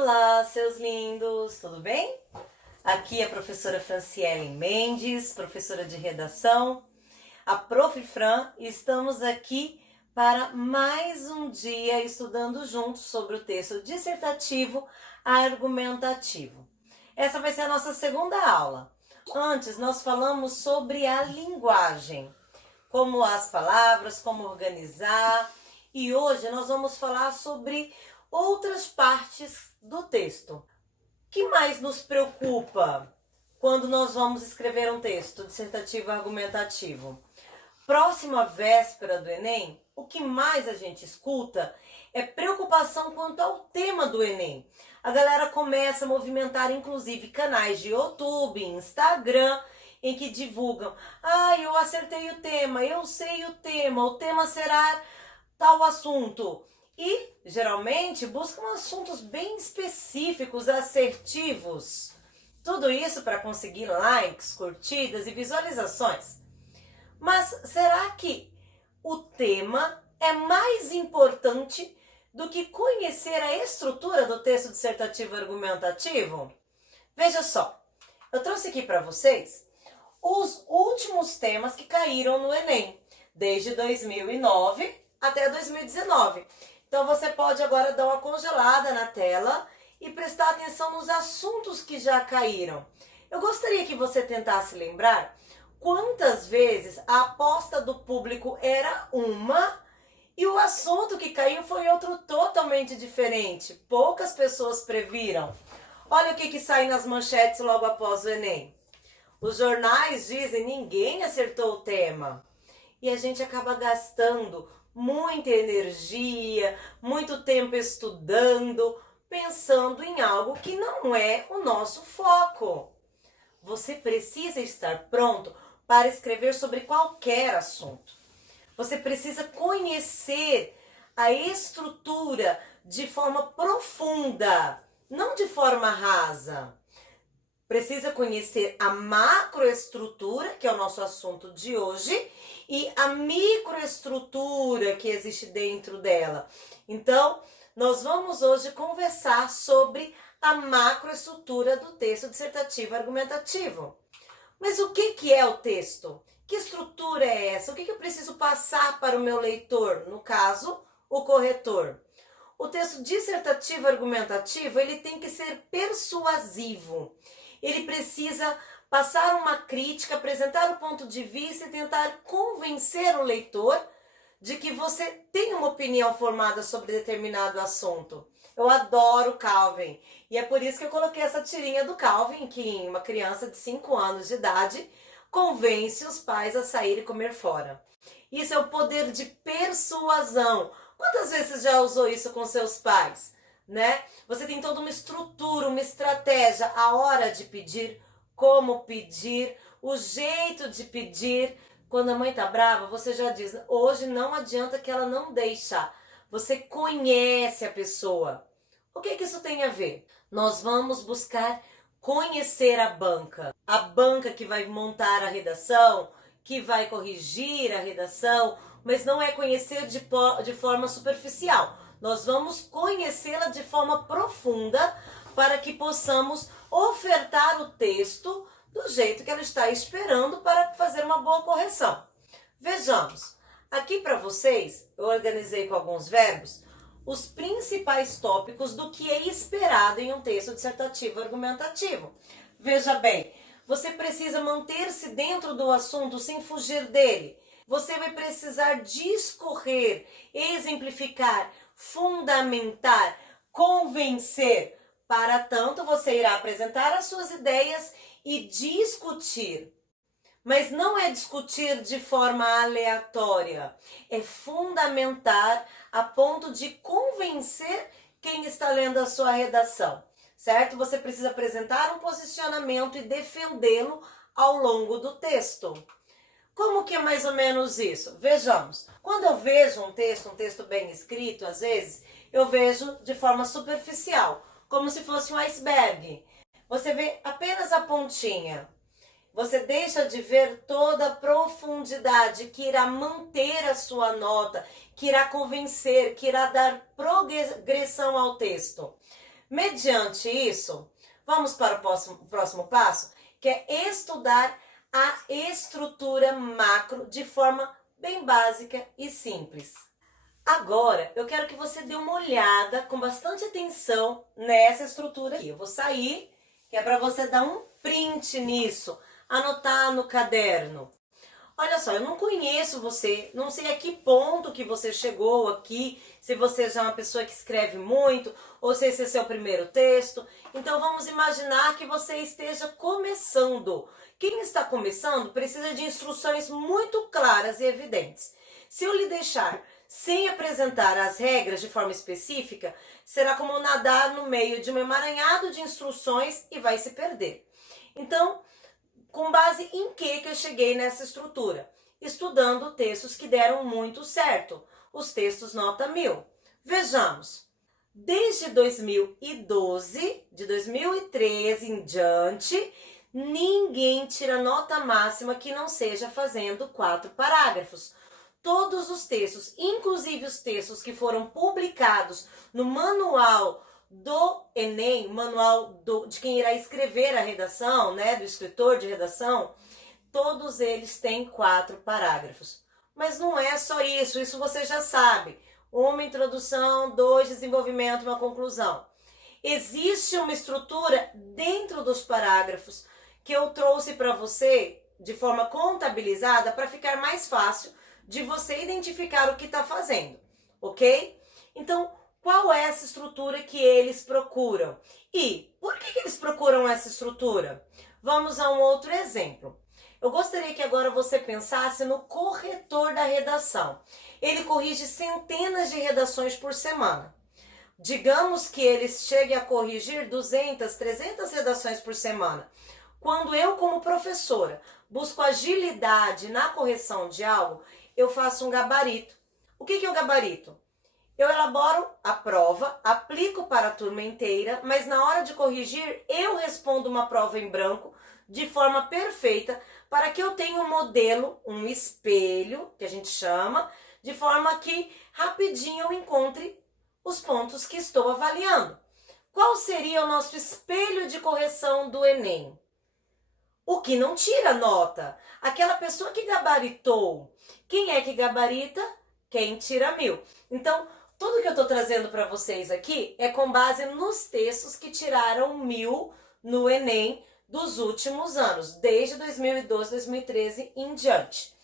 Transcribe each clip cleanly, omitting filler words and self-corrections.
Olá, seus lindos, tudo bem? Aqui é a professora Franciele Mendes, professora de redação, a Prof. Fran, e estamos aqui para mais um dia estudando juntos sobre o texto dissertativo argumentativo. Essa vai ser a nossa segunda aula. Antes, nós falamos sobre a linguagem, como as palavras, como organizar, e hoje nós vamos falar sobre outras partes do texto. O que mais nos preocupa quando nós vamos escrever um texto dissertativo argumentativo? Próximo à véspera do Enem, o que mais a gente escuta é preocupação quanto ao tema do Enem. A galera começa a movimentar inclusive canais de YouTube, Instagram, em que divulgam: eu acertei o tema, eu sei o tema será tal assunto. E, geralmente, buscam assuntos bem específicos, assertivos. Tudo isso para conseguir likes, curtidas e visualizações. Mas será que o tema é mais importante do que conhecer a estrutura do texto dissertativo argumentativo? Veja só, eu trouxe aqui para vocês os últimos temas que caíram no Enem, desde 2009 até 2019. Então você pode agora dar uma congelada na tela e prestar atenção nos assuntos que já caíram. Eu gostaria que você tentasse lembrar quantas vezes a aposta do público era uma e o assunto que caiu foi outro totalmente diferente. Poucas pessoas previram. Olha o que sai nas manchetes logo após o Enem. Os jornais dizem: ninguém acertou o tema. E a gente acaba gastando muita energia, muito tempo estudando, pensando em algo que não é o nosso foco. Você precisa estar pronto para escrever sobre qualquer assunto. Você precisa conhecer a estrutura de forma profunda, não de forma rasa. Precisa conhecer a macroestrutura, que é o nosso assunto de hoje, e a microestrutura que existe dentro dela. Então, nós vamos hoje conversar sobre a macroestrutura do texto dissertativo argumentativo. Mas o que é o texto? Que estrutura é essa? O que eu preciso passar para o meu leitor? No caso, o corretor. O texto dissertativo argumentativo, ele tem que ser persuasivo. Ele precisa passar uma crítica, apresentar o ponto de vista e tentar convencer o leitor de que você tem uma opinião formada sobre determinado assunto. Eu adoro Calvin e é por isso que eu coloquei essa tirinha do Calvin, que uma criança de 5 anos de idade convence os pais a sair e comer fora. Isso é o poder de persuasão. Quantas vezes você já usou isso com seus pais? Né? Você tem toda uma estrutura, uma estratégia, a hora de pedir, como pedir, o jeito de pedir. Quando a mãe tá brava, você já diz: hoje não adianta que ela não deixa. Você conhece a pessoa. O que isso tem a ver? Nós vamos buscar conhecer a banca que vai montar a redação, que vai corrigir a redação, mas não é conhecer de forma superficial. Nós vamos conhecê-la de forma profunda para que possamos ofertar o texto do jeito que ela está esperando para fazer uma boa correção. Vejamos, aqui para vocês, eu organizei com alguns verbos os principais tópicos do que é esperado em um texto dissertativo argumentativo. Veja bem, você precisa manter-se dentro do assunto sem fugir dele. Você vai precisar discorrer, exemplificar, fundamentar, convencer. Para tanto, você irá apresentar as suas ideias e discutir. Mas não é discutir de forma aleatória. É fundamentar a ponto de convencer quem está lendo a sua redação. Certo? Você precisa apresentar um posicionamento e defendê-lo ao longo do texto. Como que é mais ou menos isso? Vejamos. Quando eu vejo um texto bem escrito, às vezes, eu vejo de forma superficial, como se fosse um iceberg. Você vê apenas a pontinha. Você deixa de ver toda a profundidade que irá manter a sua nota, que irá convencer, que irá dar progressão ao texto. Mediante isso, vamos para o próximo passo, que é estudar a estrutura macro de forma bem básica e simples. Agora, eu quero que você dê uma olhada com bastante atenção nessa estrutura aqui. Eu vou sair, que é para você dar um print nisso, anotar no caderno. Olha só, eu não conheço você, não sei a que ponto que você chegou aqui, se você já é uma pessoa que escreve muito, ou se esse é seu primeiro texto. Então vamos imaginar que você esteja começando. Quem está começando precisa de instruções muito claras e evidentes. Se eu lhe deixar sem apresentar as regras de forma específica, será como nadar no meio de um emaranhado de instruções e vai se perder. Então, com base em que eu cheguei nessa estrutura? Estudando textos que deram muito certo, os textos nota 1000. Vejamos, desde 2012, de 2013 em diante, ninguém tira nota máxima que não seja fazendo 4 parágrafos. Todos os textos, inclusive os textos que foram publicados no manual do Enem, manual de quem irá escrever a redação, né, do escritor de redação, todos eles têm 4 parágrafos. Mas não é só isso, isso você já sabe. Uma introdução, 2 desenvolvimento, uma conclusão. Existe uma estrutura dentro dos parágrafos que eu trouxe para você de forma contabilizada para ficar mais fácil de você identificar o que está fazendo, ok? Então, qual é essa estrutura que eles procuram? E por que eles procuram essa estrutura? Vamos a um outro exemplo. Eu gostaria que agora você pensasse no corretor da redação. Ele corrige centenas de redações por semana. Digamos que ele chegue a corrigir 200, 300 redações por semana. Quando eu, como professora, busco agilidade na correção de algo, eu faço um gabarito. O que é o gabarito? Eu elaboro a prova, aplico para a turma inteira, mas na hora de corrigir, eu respondo uma prova em branco de forma perfeita para que eu tenha um modelo, um espelho, que a gente chama, de forma que rapidinho eu encontre os pontos que estou avaliando. Qual seria o nosso espelho de correção do Enem? O que não tira nota. Aquela pessoa que gabaritou. Quem é que gabarita? Quem tira 1000. Então, tudo que eu estou trazendo para vocês aqui é com base nos textos que tiraram 1000 no Enem dos últimos anos, desde 2012, 2013 em diante.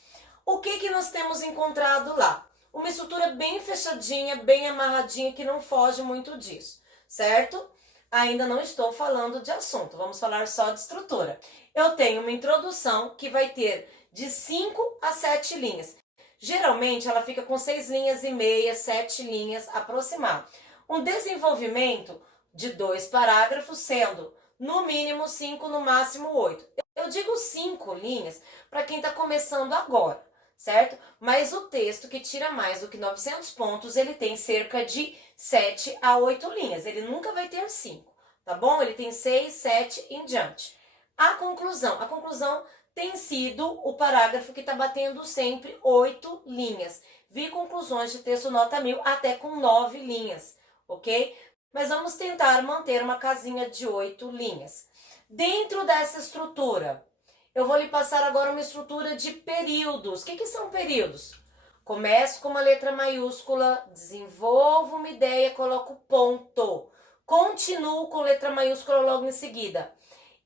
O que nós temos encontrado lá? Uma estrutura bem fechadinha, bem amarradinha, que não foge muito disso, certo? Ainda não estou falando de assunto, vamos falar só de estrutura. Eu tenho uma introdução que vai ter de 5 a 7 linhas. Geralmente ela fica com 6 linhas e meia, 7 linhas aproximado. Um desenvolvimento de 2 parágrafos, sendo no mínimo 5, no máximo 8. Eu digo 5 linhas para quem está começando agora, certo? Mas o texto que tira mais do que 900 pontos, ele tem cerca de 7 a 8 linhas. Ele nunca vai ter 5, tá bom? Ele tem 6, 7 em diante. A conclusão tem sido o parágrafo que está batendo sempre 8 linhas. Vi conclusões de texto nota 1000 até com 9 linhas, ok? Mas vamos tentar manter uma casinha de 8 linhas. Dentro dessa estrutura, eu vou lhe passar agora uma estrutura de períodos. O que são períodos? Começo com uma letra maiúscula, desenvolvo uma ideia, coloco ponto. Continuo com letra maiúscula logo em seguida.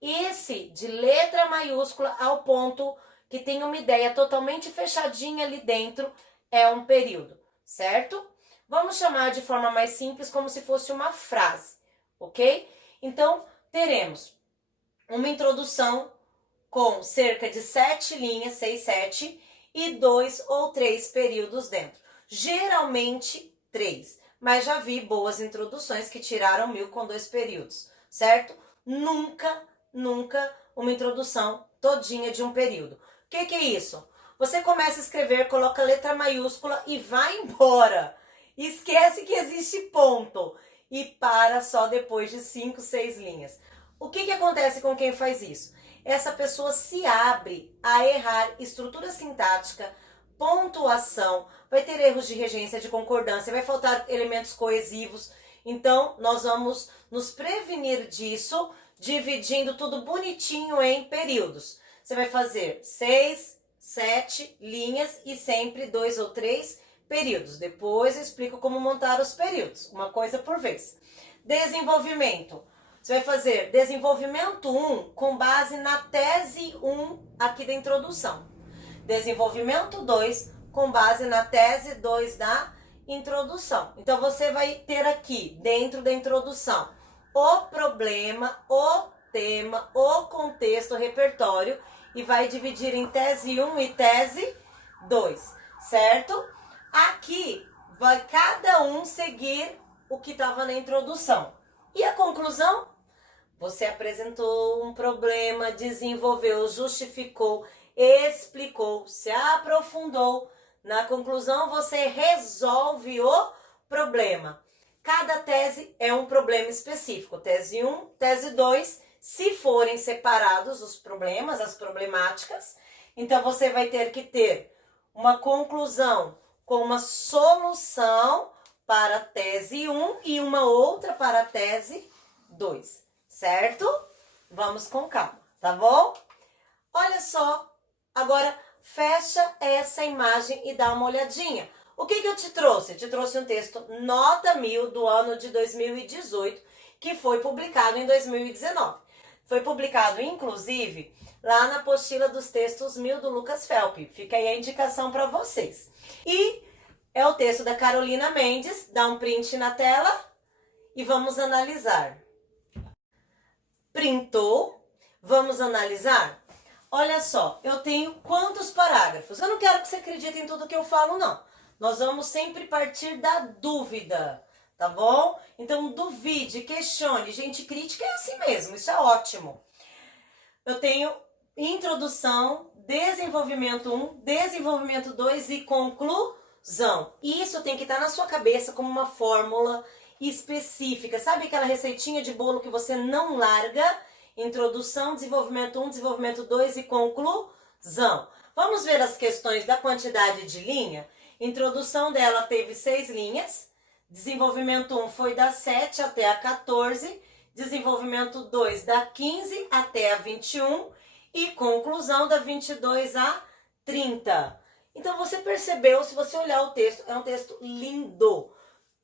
Esse de letra maiúscula ao ponto, que tem uma ideia totalmente fechadinha ali dentro, é um período, certo? Vamos chamar de forma mais simples como se fosse uma frase, ok? Então, teremos uma introdução com cerca de 7 linhas, 6, 7, e 2 ou 3 períodos dentro. Geralmente 3, mas já vi boas introduções que tiraram 1000 com 2 períodos, certo? Nunca uma introdução todinha de um período. O que é isso? Você começa a escrever, coloca letra maiúscula e vai embora. Esquece que existe ponto e para só depois de 5, 6 linhas. O que acontece com quem faz isso? Essa pessoa se abre a errar estrutura sintática, pontuação, vai ter erros de regência, de concordância, vai faltar elementos coesivos. Então, nós vamos nos prevenir disso, dividindo tudo bonitinho em períodos. Você vai fazer 6, 7 linhas e sempre 2 ou 3 períodos. Depois eu explico como montar os períodos, uma coisa por vez. Desenvolvimento. Você vai fazer desenvolvimento 1 com base na tese 1 aqui da introdução. Desenvolvimento 2 com base na tese 2 da introdução. Então, você vai ter aqui, dentro da introdução, o problema, o tema, o contexto, o repertório, e vai dividir em tese 1 e tese 2, certo? Aqui vai cada um seguir o que estava na introdução. E a conclusão? Você apresentou um problema, desenvolveu, justificou, explicou, se aprofundou. Na conclusão, você resolve o problema. Cada tese é um problema específico. Tese 1, tese 2, se forem separados os problemas, as problemáticas, então você vai ter que ter uma conclusão com uma solução para a tese 1 e uma outra para a tese 2, certo? Vamos com calma, tá bom? Olha só, agora fecha essa imagem e dá uma olhadinha. O que eu te trouxe? Eu te trouxe um texto nota 1000 do ano de 2018, que foi publicado em 2019. Foi publicado, inclusive, lá na apostila dos textos 1000 do Lucas Felp. Fica aí a indicação para vocês. E é o texto da Carolina Mendes. Dá um print na tela e vamos analisar. Printou? Vamos analisar? Olha só, eu tenho quantos parágrafos? Eu não quero que você acredite em tudo que eu falo, não. Nós vamos sempre partir da dúvida, tá bom? Então, duvide, questione. Gente, crítica é assim mesmo, isso é ótimo. Eu tenho introdução, desenvolvimento 1, desenvolvimento 2 e conclusão. Isso tem que estar na sua cabeça como uma fórmula específica. Sabe aquela receitinha de bolo que você não larga? Introdução, desenvolvimento 1, desenvolvimento 2 e conclusão. Vamos ver as questões da quantidade de linha? Introdução dela teve 6 linhas. Desenvolvimento 1 foi da 7 até a 14. Desenvolvimento 2 da 15 até a 21. E conclusão da 22 a 30. Então você percebeu, se você olhar o texto, é um texto lindo.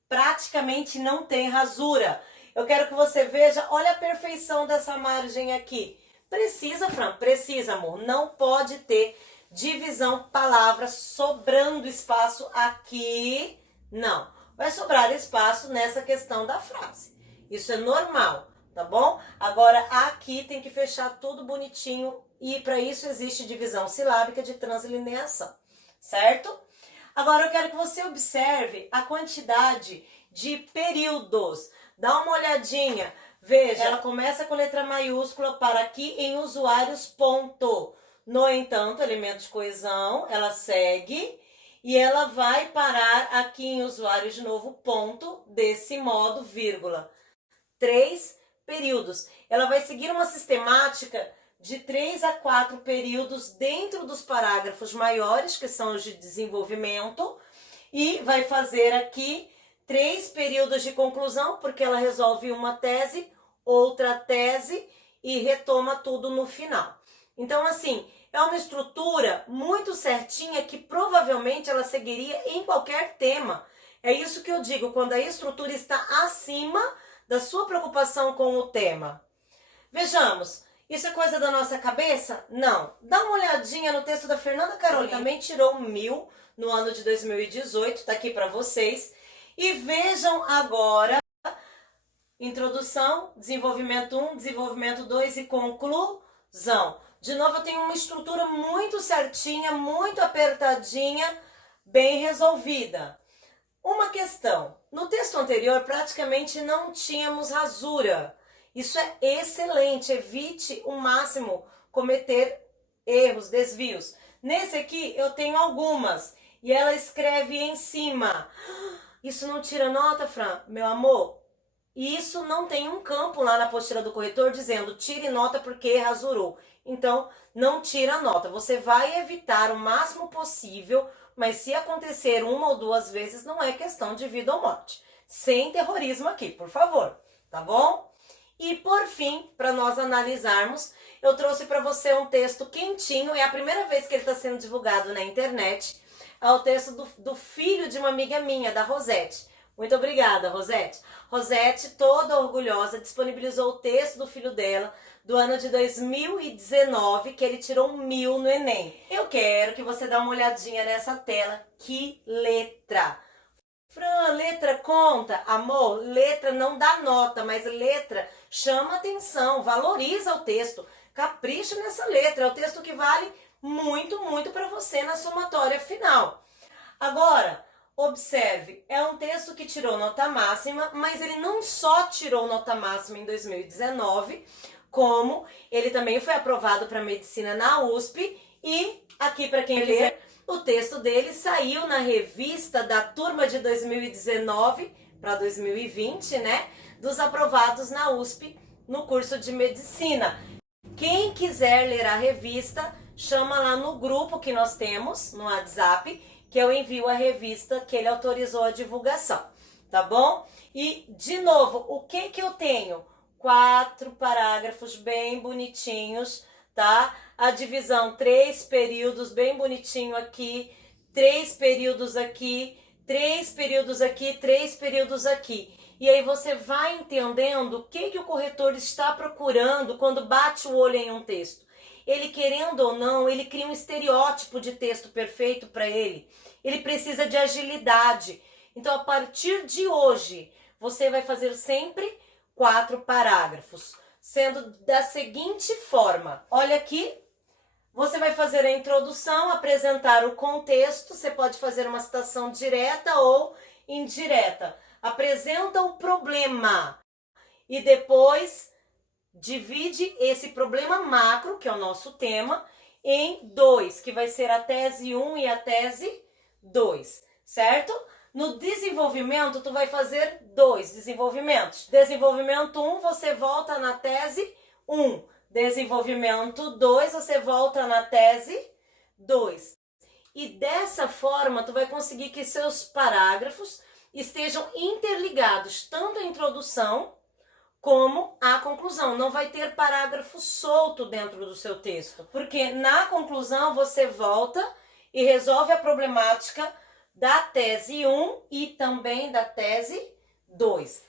Praticamente não tem rasura. Eu quero que você veja, olha a perfeição dessa margem aqui. Precisa, Fran? Precisa, amor. Não pode ter divisão, palavra, sobrando espaço aqui. Não. Vai sobrar espaço nessa questão da frase. Isso é normal, tá bom? Agora, aqui tem que fechar tudo bonitinho e para isso existe divisão silábica de translineação, certo? Agora, eu quero que você observe a quantidade de períodos. Dá uma olhadinha, veja, ela começa com letra maiúscula para aqui em usuários, ponto. No entanto, elemento de coesão, ela segue e ela vai parar aqui em usuários de novo, ponto, desse modo, vírgula. 3 períodos. Ela vai seguir uma sistemática de 3 a 4 períodos dentro dos parágrafos maiores, que são os de desenvolvimento, e vai fazer aqui 3 períodos de conclusão, porque ela resolve uma tese, outra tese e retoma tudo no final. Então, assim, é uma estrutura muito certinha que provavelmente ela seguiria em qualquer tema. É isso que eu digo, quando a estrutura está acima da sua preocupação com o tema. Vejamos, isso é coisa da nossa cabeça? Não. Dá uma olhadinha no texto da Fernanda Carolina. Também tirou 1000 no ano de 2018, tá aqui para vocês. E vejam agora, introdução, desenvolvimento 1, desenvolvimento 2 e conclusão. De novo, eu tenho uma estrutura muito certinha, muito apertadinha, bem resolvida. Uma questão, no texto anterior praticamente não tínhamos rasura. Isso é excelente, evite o máximo cometer erros, desvios. Nesse aqui eu tenho algumas e ela escreve em cima. Isso não tira nota, Fran? Meu amor, isso não tem um campo lá na apostila do corretor dizendo tire nota porque rasurou. Então, não tira nota. Você vai evitar o máximo possível, mas se acontecer 1 ou 2 vezes, não é questão de vida ou morte. Sem terrorismo aqui, por favor, tá bom? E por fim, para nós analisarmos, eu trouxe para você um texto quentinho, é a primeira vez que ele está sendo divulgado na internet, é o texto do filho de uma amiga minha, da Rosete. Muito obrigada, Rosete. Rosete, toda orgulhosa, disponibilizou o texto do filho dela, do ano de 2019, que ele tirou 1000 no Enem. Eu quero que você dê uma olhadinha nessa tela. Que letra! Fran, letra conta? Amor, letra não dá nota, mas letra chama atenção, valoriza o texto, capricha nessa letra. É o texto que vale muito, muito para você na somatória final. Agora, observe, é um texto que tirou nota máxima, mas ele não só tirou nota máxima em 2019, como ele também foi aprovado para medicina na USP e aqui para quem ler, o texto dele saiu na revista da turma de 2019 para 2020, né, dos aprovados na USP no curso de medicina. Quem quiser ler a revista, chama lá no grupo que nós temos no WhatsApp, que eu envio a revista que ele autorizou a divulgação, tá bom? E, de novo, o que eu tenho? 4 parágrafos bem bonitinhos, tá? A divisão, 3 períodos bem bonitinho aqui, 3 períodos aqui, 3 períodos aqui, 3 períodos aqui. E aí você vai entendendo o que o corretor está procurando quando bate o olho em um texto. Ele, querendo ou não, ele cria um estereótipo de texto perfeito para ele. Ele precisa de agilidade. Então, a partir de hoje, você vai fazer sempre 4 parágrafos, sendo da seguinte forma. Olha aqui, você vai fazer a introdução, apresentar o contexto, você pode fazer uma citação direta ou indireta. Apresenta o problema e depois divide esse problema macro, que é o nosso tema, em 2, que vai ser a tese 1 e a tese 2, certo? No desenvolvimento, tu vai fazer 2 desenvolvimentos. Desenvolvimento 1, você volta na tese 1. Desenvolvimento 2, você volta na tese 2. E dessa forma, tu vai conseguir que seus parágrafos estejam interligados, tanto a introdução como a conclusão. Não vai ter parágrafo solto dentro do seu texto, porque na conclusão você volta e resolve a problemática da tese 1 e também da tese 2.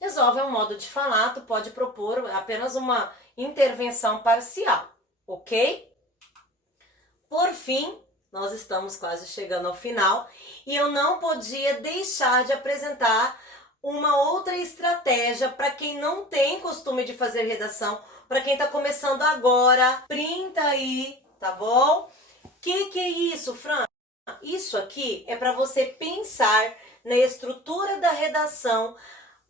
Resolve um modo de falar, tu pode propor apenas uma intervenção parcial, ok? Por fim, nós estamos quase chegando ao final e eu não podia deixar de apresentar uma outra estratégia para quem não tem costume de fazer redação, para quem está começando agora. Printa aí, tá bom? Que é isso, Fran? Isso aqui é para você pensar na estrutura da redação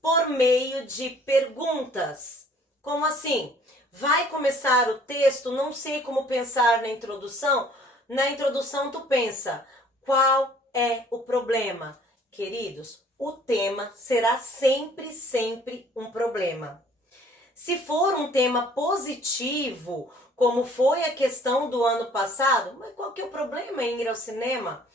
por meio de perguntas. Como assim? Vai começar o texto, não sei como pensar na introdução. Na introdução tu pensa, qual é o problema? Queridos, o tema será sempre um problema. Se for um tema positivo, como foi a questão do ano passado, mas qual que é o problema em ir ao cinema?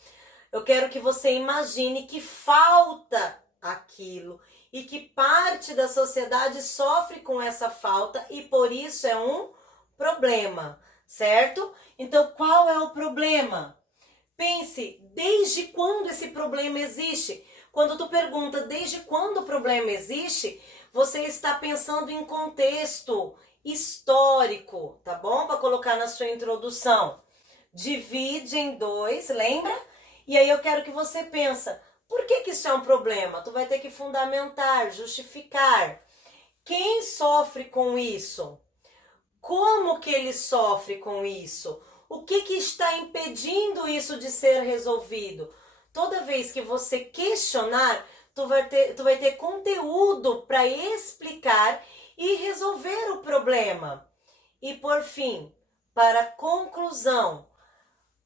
Eu quero que você imagine que falta aquilo e que parte da sociedade sofre com essa falta e por isso é um problema, certo? Então, qual é o problema? Pense, desde quando esse problema existe? Quando tu pergunta desde quando o problema existe, você está pensando em contexto histórico, tá bom? Para colocar na sua introdução. Divide em 2, lembra? E aí eu quero que você pensa, por que isso é um problema? Tu vai ter que fundamentar, justificar. Quem sofre com isso? Como que ele sofre com isso? O que está impedindo isso de ser resolvido? Toda vez que você questionar, tu vai ter conteúdo para explicar e resolver o problema. E por fim, para conclusão,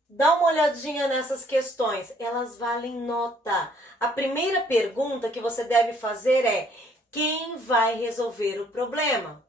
dá uma olhadinha nessas questões, elas valem nota. A primeira pergunta que você deve fazer é: quem vai resolver o problema?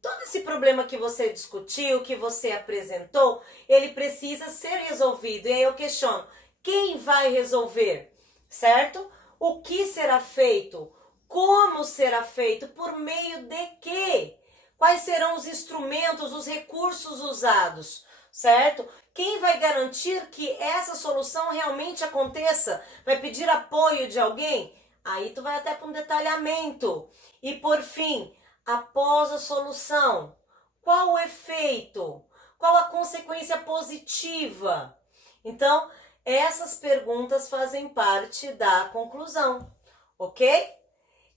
Todo esse problema que você discutiu, que você apresentou, ele precisa ser resolvido. E aí eu questiono, quem vai resolver? Certo? O que será feito? Como será feito? Por meio de quê? Quais serão os instrumentos, os recursos usados, certo? Quem vai garantir que essa solução realmente aconteça? Vai pedir apoio de alguém? Aí tu vai até para um detalhamento. E por fim, após a solução, qual o efeito? Qual a consequência positiva? Então, essas perguntas fazem parte da conclusão, ok?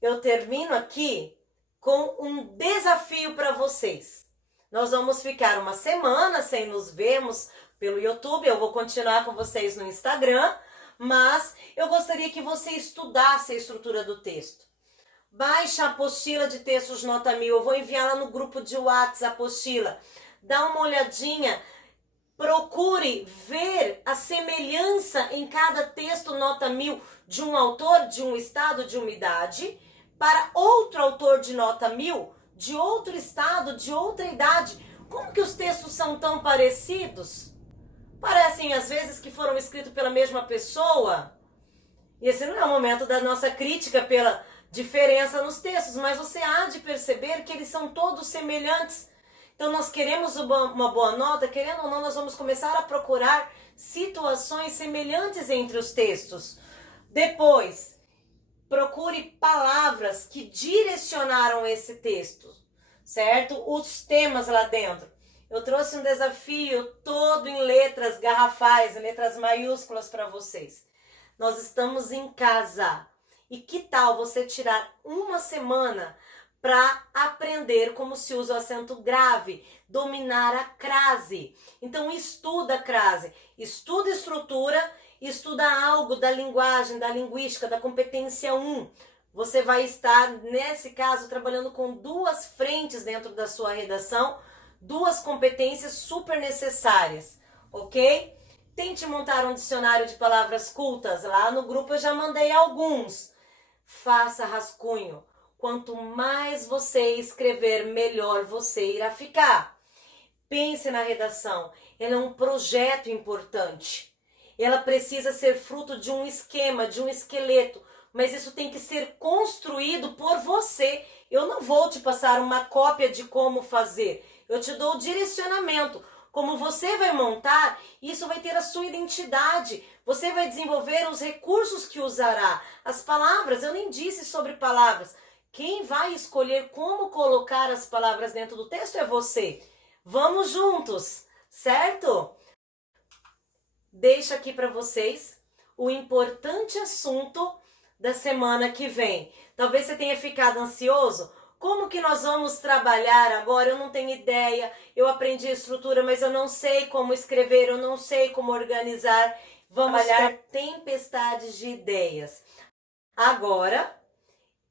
Eu termino aqui com um desafio para vocês. Nós vamos ficar uma semana sem nos vermos pelo YouTube, eu vou continuar com vocês no Instagram, mas eu gostaria que você estudasse a estrutura do texto. Baixa a apostila de textos nota 1000, eu vou enviar lá no grupo de WhatsApp a apostila. Dá uma olhadinha, procure ver a semelhança em cada texto nota 1000 de um autor, de um estado, de uma idade, para outro autor de nota 1000, de outro estado, de outra idade. Como que os textos são tão parecidos? Parecem às vezes que foram escritos pela mesma pessoa. E esse não é o momento da nossa crítica pela diferença nos textos, mas você há de perceber que eles são todos semelhantes. Então nós queremos uma boa nota, querendo ou não, nós vamos começar a procurar situações semelhantes entre os textos. Depois, procure palavras que direcionaram esse texto, certo? Os temas lá dentro. Eu trouxe um desafio todo em letras garrafais, em letras maiúsculas para vocês. Nós estamos em casa. E que tal você tirar uma semana para aprender como se usa o acento grave, dominar a crase? Então estuda a crase, estuda a estrutura, estuda algo da linguagem, da linguística, da competência 1. Você vai estar, nesse caso, trabalhando com duas frentes dentro da sua redação, duas competências super necessárias, ok? Tente montar um dicionário de palavras cultas. Lá no grupo eu já mandei alguns. Faça rascunho. Quanto mais você escrever, melhor você irá ficar. Pense na redação. Ela é um projeto importante. Ela precisa ser fruto de um esquema, de um esqueleto. Mas isso tem que ser construído por você. Eu não vou te passar uma cópia de como fazer. Eu te dou o direcionamento. Como você vai montar, isso vai ter a sua identidade. Você vai desenvolver os recursos que usará. As palavras, eu nem disse sobre palavras. Quem vai escolher como colocar as palavras dentro do texto é você. Vamos juntos, certo? Deixo aqui para vocês o importante assunto da semana que vem. Talvez você tenha ficado ansioso. Como que nós vamos trabalhar agora? Eu não tenho ideia. Eu aprendi a estrutura, mas eu não sei como escrever, eu não sei como organizar. Vamos trabalhar tempestades de ideias. Agora,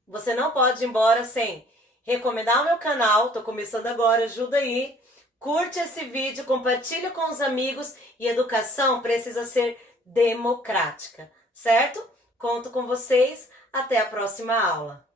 você não pode ir embora sem recomendar o meu canal. Tô começando agora, ajuda aí. Curte esse vídeo, compartilha com os amigos. E educação precisa ser democrática, certo? Conto com vocês. Até a próxima aula.